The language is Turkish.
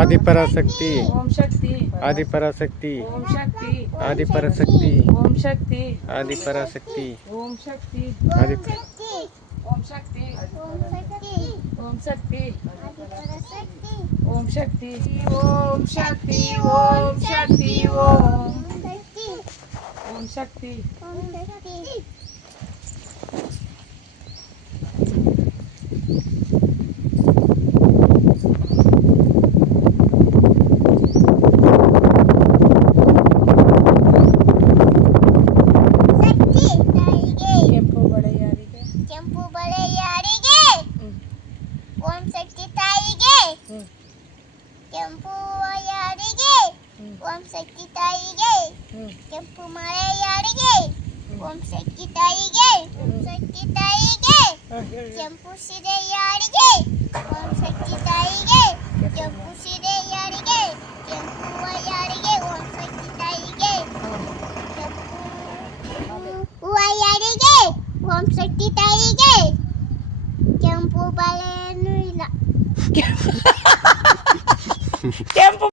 आदि पराशक्ति ओम शक्ति आदि पराशक्ति ओम शक्ति आदि पराशक्ति ओम शक्ति आदि पराशक्ति ओम शक्ति आदि ओम शक्ति ओम शक्ति ओम शक्ति ओम शक्ति प다.. ओम शक्ति, शक्ति... शक्ति... ओम शक्ति ओम शक्ति ओम शक्ति bubble yarige. Hmm. One sixty tiege. Hmm. Jumpo yarige. Hmm. One sixty tiege. Hmm. Jumpo male yarige. One sixty tiege. One sixty tiege. Jumpo side yarige. One sixty tiege. Jumpo side yarige. Jumpo yarige. Kom seti tadi guys. Tempo balai nuila. Tempo